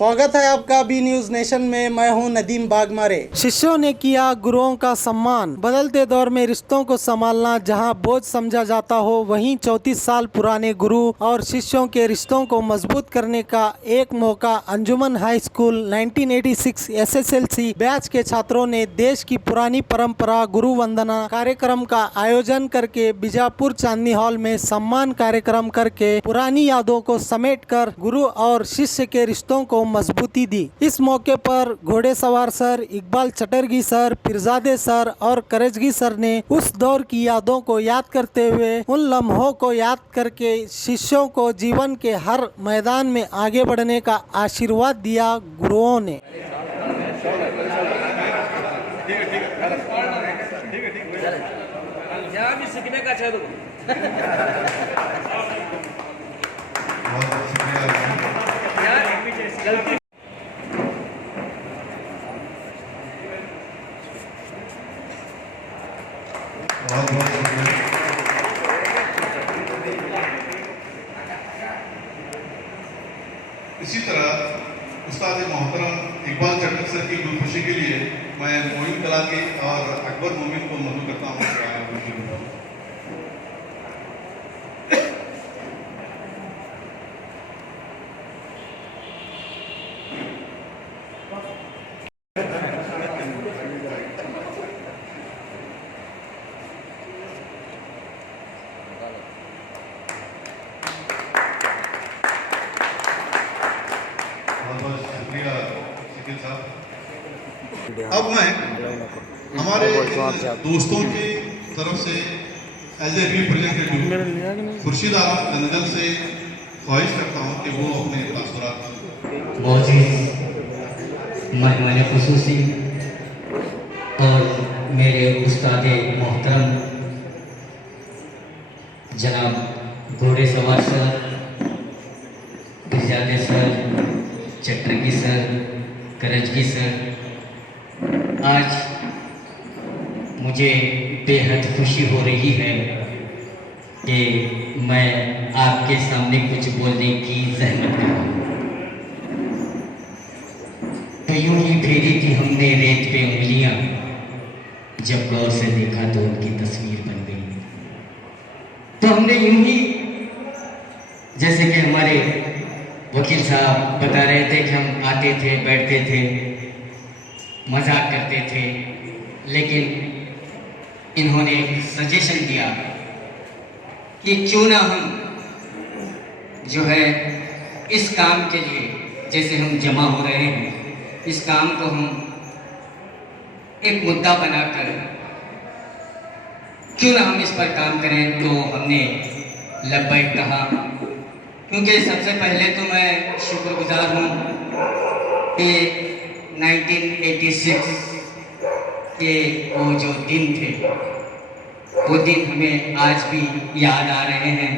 स्वागत है आपका बी न्यूज नेशन में। मैं हूं नदीम बागमारे। शिष्यों ने किया गुरुओं का सम्मान। बदलते दौर में रिश्तों को संभालना जहां बोझ समझा जाता हो, वहीं 34 साल पुराने गुरु और शिष्यों के रिश्तों को मजबूत करने का एक मौका। अंजुमन हाई स्कूल 1986 SSLC बैच के छात्रों ने देश की पुरानी परंपरा गुरु वंदना कार्यक्रम का आयोजन करके बीजापुर चांदनी हॉल में सम्मान कार्यक्रम करके पुरानी यादों को समेटकर गुरु और शिष्य के रिश्तों को मजबूती दी। इस मौके पर Ghodeswar sir, Iqbal Chatterjee sir, Firzade sir और करजगी सर ने उस दौर की यादों को याद करते हुए उन लम्हों को याद करके शिष्यों को जीवन के हर मैदान में आगे बढ़ने का आशीर्वाद दिया। गुरुओं ने सीखने का गलती इसी तरह उस्ताद मोहतरम इकबाल चटर्जी सर की खुशी के लिए मैं मोइन कला के और अकबर मोमिन को मधु करता हूँ। अब मैं हमारे दोस्तों की तरफ से as a representative Khurshid Alam London से ख्वाहिश करता हूं कि वो अपने तासुरात बहुत ही मेहमान खुसूसी और मेरे उस्ताद मोहतरम जनाब Ghodeswar sir, Firzade sir, Chatterjee sir, Karjagi sir, आज मुझे बेहद खुशी हो रही है कि मैं आपके सामने कुछ बोलने की जहमत करूं। तो यूं ही फेरी थी हमने रेत पे उंगलियां, जब गौर से देखा तो उनकी तस्वीर बन गई। तो हमने यूं ही, जैसे कि हमारे वकील साहब बता रहे थे कि हम आते थे, बैठते थे, मजाक करते थे, लेकिन इन्होंने एक सजेशन दिया कि क्यों ना हम जो है इस काम के लिए, जैसे हम जमा हो रहे हैं, इस काम को हम एक मुद्दा बनाकर क्यों ना हम इस पर काम करें। तो हमने लब्बैक कहा, क्योंकि सबसे पहले तो मैं शुक्रगुजार हूँ कि 1986 के वो जो दिन थे, वो दिन हमें आज भी याद आ रहे हैं।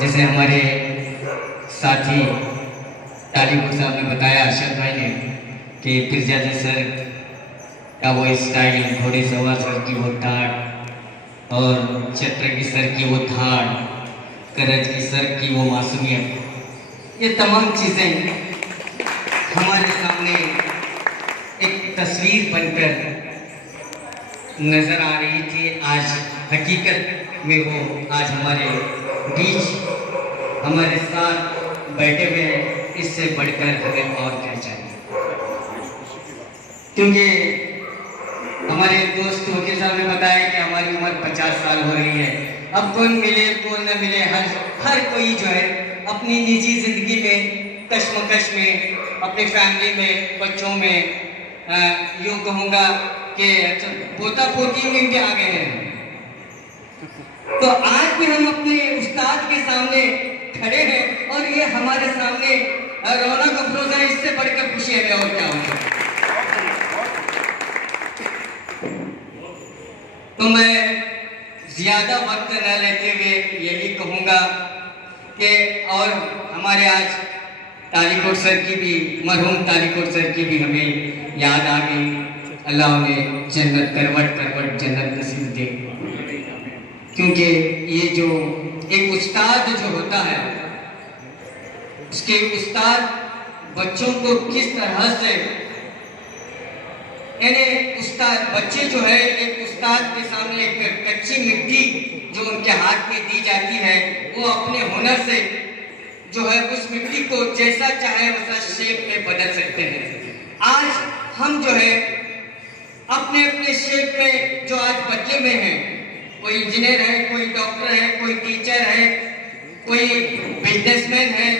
जैसे हमारे साथी तालिब साहब ने बताया, अरशद भाई ने, कि फिरजादे सर का वो स्टाइल, घोड़ेसवार सर की वो ठाट और चटर्जी सर की वो धाड़, करजगी सर की वो मासूमियत, ये तमाम चीज़ें हमारे सामने एक तस्वीर बनकर नजर आ रही थी। आज हकीकत में वो आज हमारे बीच हमारे साथ बैठे हुए हैं। इससे बढ़कर हमें और क्या चाहिए, क्योंकि हमारे दोस्त वकील साहब ने बताया कि हमारी उम्र 50 साल हो रही है। अब कौन मिले कौन न मिले, हर कोई जो है अपनी निजी जिंदगी में, कश्मकश में, अपनी फैमिली में, बच्चों में, यूँ कहूँगा कि पोता पोती में भी आ गए हैं। तो आज भी हम अपने उस्ताद के सामने खड़े हैं और ये हमारे सामने रौनक अफरोज है। इससे बढ़कर खुशी है और क्या होगा। तो मैं ज्यादा वक्त न लेते हुए यही कहूँगा कि, और हमारे आज तालिकोट सर की भी, मरहूम तालिकोट सर की भी हमें याद आ गई। अल्लाह उन्हें जन्नत करवट जन्नत नसीब दे, क्योंकि ये जो एक उस्ताद जो होता है, उसके उस्ताद बच्चों को किस तरह से यानी उस्ताद बच्चे जो है एक उस्ताद के सामने एक कच्ची मिट्टी जो उनके हाथ में दी जाती है, वो अपने हुनर से जो है उस मिट्टी को जैसा चाहे वैसा शेप में बदल सकते हैं। आज हम जो है अपने अपने शेप में जो आज बदले में हैं, कोई इंजीनियर है, कोई डॉक्टर है, कोई टीचर है, कोई बिजनेसमैन है,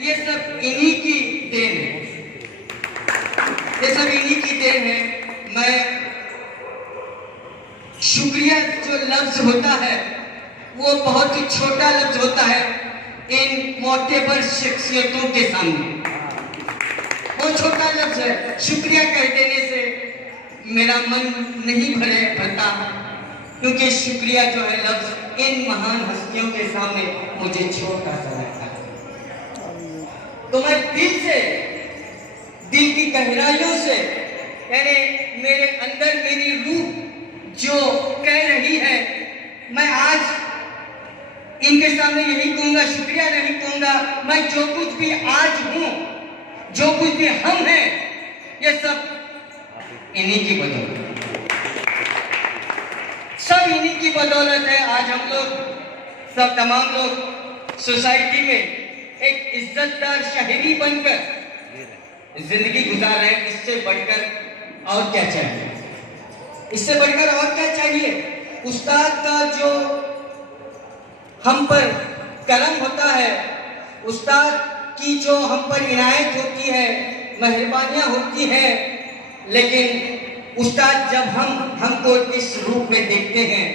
ये सब इन्हीं की देन है, ये सब इन्हीं की देन है। मैं शुक्रिया जो लफ्ज होता है वो बहुत ही छोटा लफ्ज होता है इन मोतेबर शख्सियतों के सामने, वो छोटा लफ्ज है। शुक्रिया कह देने से मेरा मन नहीं भरता, क्योंकि शुक्रिया जो है लफ्ज इन महान हस्तियों के सामने मुझे छोटा सा लगता है। तो मैं दिल की गहराइयों से, यानी मेरे अंदर मेरी रूह जो कह रही है, मैं आज इनके सामने यही कहूंगा, शुक्रिया नहीं कहूंगा। मैं जो कुछ भी आज हूं, जो कुछ भी हम हैं, ये सब इन्हीं की बदौलत, सब इन्हीं की बदौलत है। आज हम लोग सब तमाम लोग सोसाइटी में एक इज्जतदार शहरी बनकर जिंदगी गुजार रहे हैं। इससे बढ़कर और क्या चाहिए, इससे बढ़कर और क्या चाहिए। उस्ताद का जो हम पर करम होता है, उस्ताद की जो हम पर इनायत होती है, मेहरबानियां होती हैं, लेकिन उस्ताद जब हमको इस रूप में देखते हैं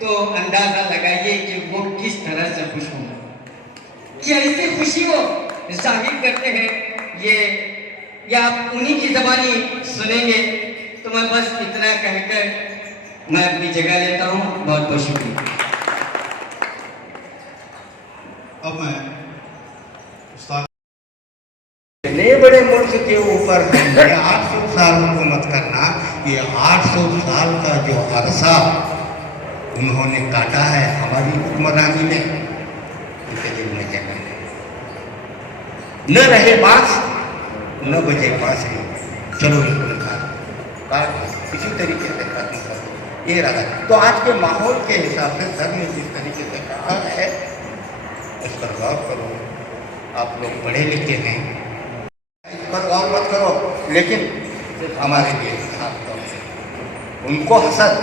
तो अंदाजा लगाइए कि वो किस तरह से खुश होंगे, कि ऐसी खुशी वो जाहिर करते हैं। ये आप उन्हीं की ज़बानी सुनेंगे। तो मैं बस इतना कहकर मैं अपनी जगह लेता हूँ। बहुत बहुत शुक्रिया। अब मैं उस्ताद इतने बड़े मुल्क के ऊपर 800 साल हुकूमत करना, ये 800 साल का जो अरसा उन्होंने काटा है हमारी हुक्मरानी में, उनके दिल में जगह न रहे बांस न बजे बांसुरी, चलो इनको काट इसी तरीके से खत्म कर दो, ये रहा। तो आज के माहौल के हिसाब से सर ने जिस तरीके से कहा है उस पर गौर करो। आप लोग पढ़े लिखे हैं, इस पर गौर मत करो, लेकिन हमारे लिए खास तौर से उनको हसद,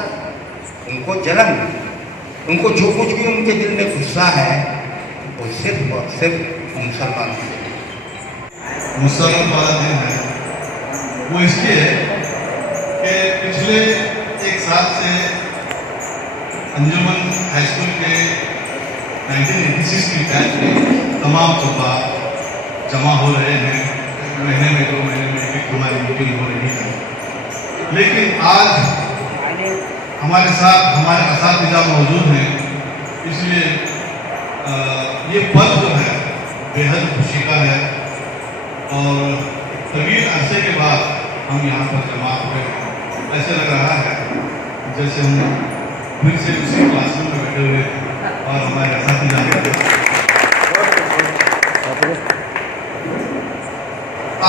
उनको जलन, उनको जो कुछ भी उनके दिल में गुस्सा है वो सिर्फ और सिर्फ मुसलमानों के मुसलमान वाला दिन है। वो इसलिए कि पिछले एक साल से अंजुमन हाई स्कूल के 1986 की बैच में तमाम तलबा जमा हो रहे हैं। महीने में 2 महीने में एक हमारी मीटिंग हो रही है, लेकिन आज हमारे साथ हमारे असातिज़ा मौजूद हैं, इसलिए ये पल जो है बेहद खुशी का है। और तवील अरसे के बाद हम यहाँ पर जमा हुए, ऐसे लग रहा है जैसे हम फिर से उसी क्लासरूम में बैठे हुए और हमारे असातिज़ा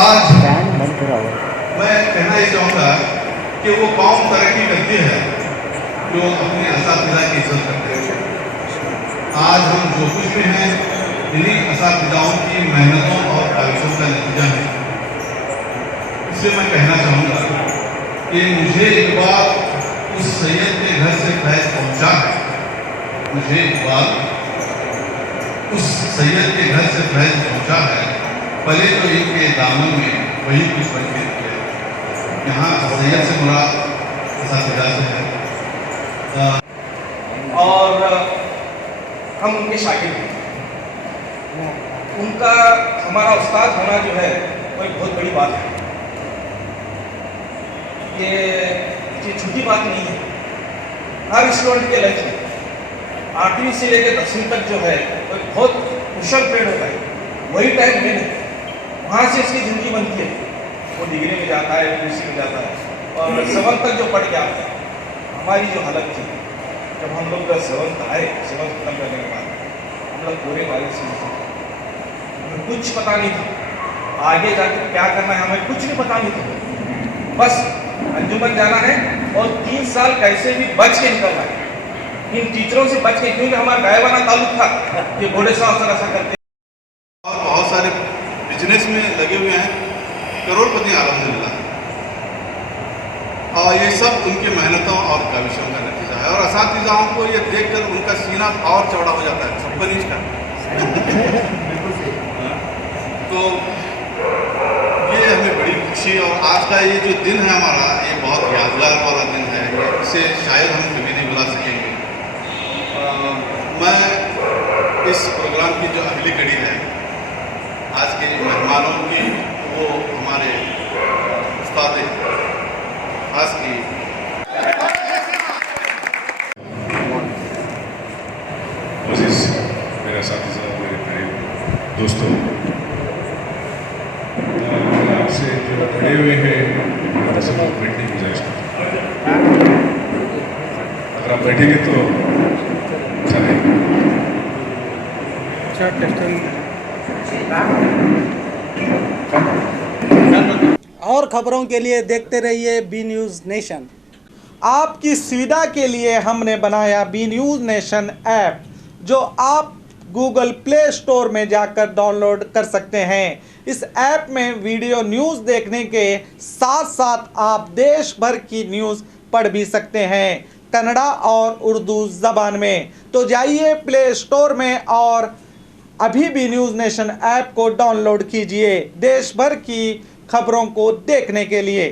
आज मैं कहना ये चाहूँगा कि वो कौम तरक्की करती है जो अपने असातिज़ा की इज्जत करते हैं। आज हम जो कुछ भी हैं इन्हीं असातिज़ाओं की मेहनतों और काविशों का नतीजा है। इसलिए मैं कहना चाहूँगा कि मुझे एक बार उस सैयद के घर से फैज़ पहुँचा है, मुझे एक बार उस सैयद के घर से फैज़ पहुँचा है, पहले तो इनके दामन में वही कुछ बन के किया। यहाँ सैयद से मुराद असातिज़ा से है और हम उनके शागिर्द हैं। उनका हमारा उस्ताद होना जो है वो एक बहुत बड़ी बात है। ये छोटी बात नहीं है। हर स्टूडेंट के लाइफ में 8वीं से लेकर 10वीं तक जो है वो एक बहुत कुशल पीरियड होता है। वही टाइम मेन है, वहाँ से इसकी ज़िंदगी बनती है। वो डिग्री में जाता है, यूनिवर्सिटी में जाता है और 7th तक जो पढ़ के आता है। हमारी जो हालत थी जब हम लोग 7th आए, 7th खत्म करने के बाद हम लोग पूरे बारे से कुछ पता नहीं था। आगे जाकर क्या करना है हमें कुछ नहीं पता नहीं था, बस अंजुमन जाना है और 3 साल कैसे भी बच के निकलना है, इन टीचरों से बच के, क्योंकि हमारा गायवाना ताल्लुक था ये घोड़े साहब सर ऐसा करते। और बहुत सारे बिजनेस में लगे हुए हैं, करोड़पति अल्हम्दुलिल्लाह, और ये सब उनके मेहनतों और काविशों का नतीजा है। और असातिज़ाओं को ये देखकर उनका सीना और चौड़ा हो जाता है, 56 इंच का। तो ये हमें बड़ी खुशी, और आज का ये जो दिन है हमारा, ये बहुत यादगार वाला दिन है, इसे शायद हम कभी नहीं भुला सकेंगे। मैं इस प्रोग्राम की जो अगली कड़ी है आज के मेहमानों की, वो हमारे उस्ताद खास की अजीज मेरा साथी साहब, मेरे करीब दोस्तों, आपसे जो खड़े हुए हैं दरअसल आप बैठने की गुजारिश करता हूं। अगर आप बैठेंगे तो अच्छा रहेगा। और खबरों के लिए देखते रहिए बी न्यूज़ नेशन। आपकी सुविधा के लिए हमने बनाया बी न्यूज़ नेशन ऐप, जो आप गूगल प्ले स्टोर में जाकर डाउनलोड कर सकते हैं। इस ऐप में वीडियो न्यूज़ देखने के साथ साथ आप देश भर की न्यूज़ पढ़ भी सकते हैं, कन्नड़ा और उर्दू ज़बान में। तो जाइए प्ले स्टोर में और अभी भी न्यूज़ नेशन ऐप को डाउनलोड कीजिए देश भर की खबरों को देखने के लिए।